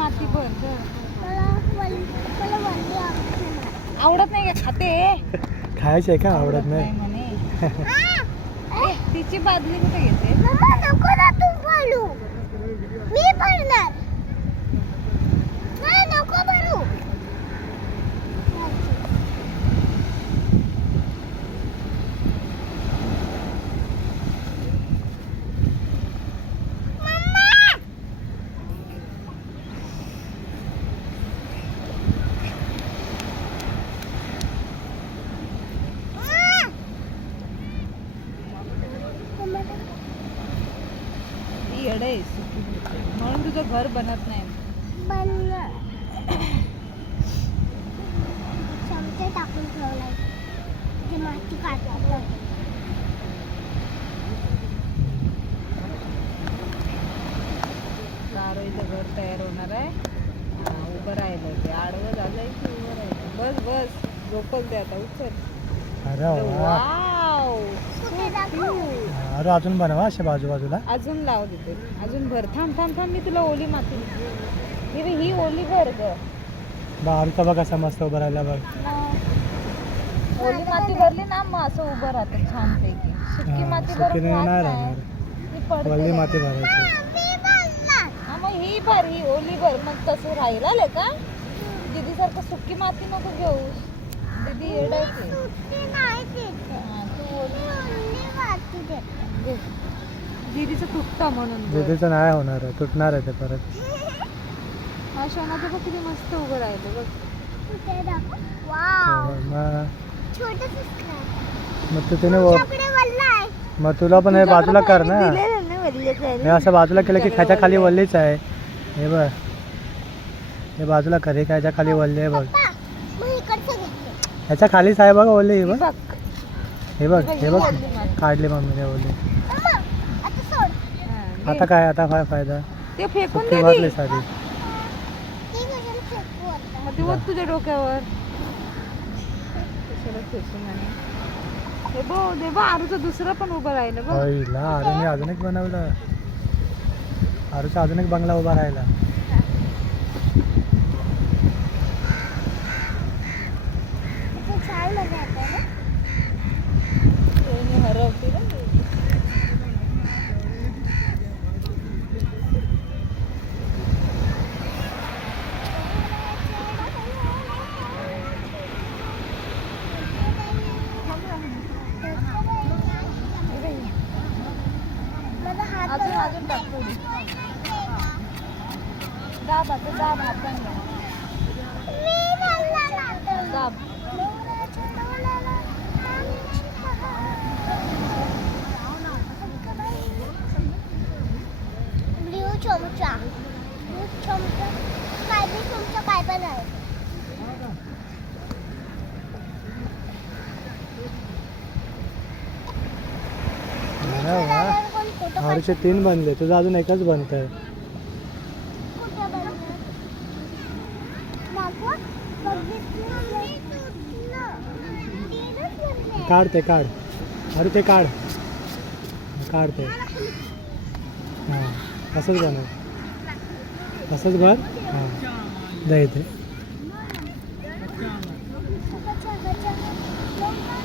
माती भर. आवडत नाही का? खाते खायचं आहे का? आवडत नाही म्हणे. तिची बादली कुठे घेते? म्हणून तुझं घर बनत नाही. चमचे टाकून ठेवलाय ते माती काढतात. गारोईचं घर तयार होणार आहे. उभं राहिलं ते आडवं झालंय की उभं राहिलं. बस बस झोपच दे आता. उचल. अरे वा. अरे अजून बनवा अशा बाजूबाजूला. अजून लाव देते. अजून भर. थांब थांब थांब. मी तुला ओली माती ही ओली भर ग. आमचा बघ असा मस्त उभं राहिला बघ. ओली माती भरली ना मग असं उभं राहतं छान पैकी. सुकी माती भरली नाही राहणार. ओली माती भरायची. हा मग ही भर. ही ओली भर. मग तसं राहिलं का? दीदी सारखं सुकी माती नको घेऊ. दीदी येडायची. दीदीचं तुटता म्हणून. दीदीचं नाही होणार आहे. तुटणार आहे ते परत. हा शोनाचं बघ किती मस्त उभं राहिलं बघ. मग तिने मग तुला पण हे बाजूला कर ना. हे असं बाजूला केलं की खायच्या खाली वल्लीच आहे. हे बघ हे बाजूला कर. हे खायच्या खाली वल्ली आहे बघ. ह्याच्या खालीच आहे बघ ओली. हे बघ हे बघ हे बघ काढली मम्मीने ओली. आता काय? आता काय फायदा? ते फेकून सुट्टी भरली साडी. ते बघ तुझ्या डोक्यावर. हे बघ दे बघ. आरूचं दुसरं पण उभं राहिलं बघ. आरूने अजून एक बनवलं. आरूचा अजून एक बंगला उभा राहिला. अजून अजून टाक थोडी. दाब आता दाब हाताने. दाब. चमचा काय बी चमचा काय पण आहे. आरूचे 3 बनले. तुझं अजून एकच बनतंय. काढ ते काढ. अरे ते काढ. काढ ते. हां असंच बनव. असंच भर. हां दे इथे.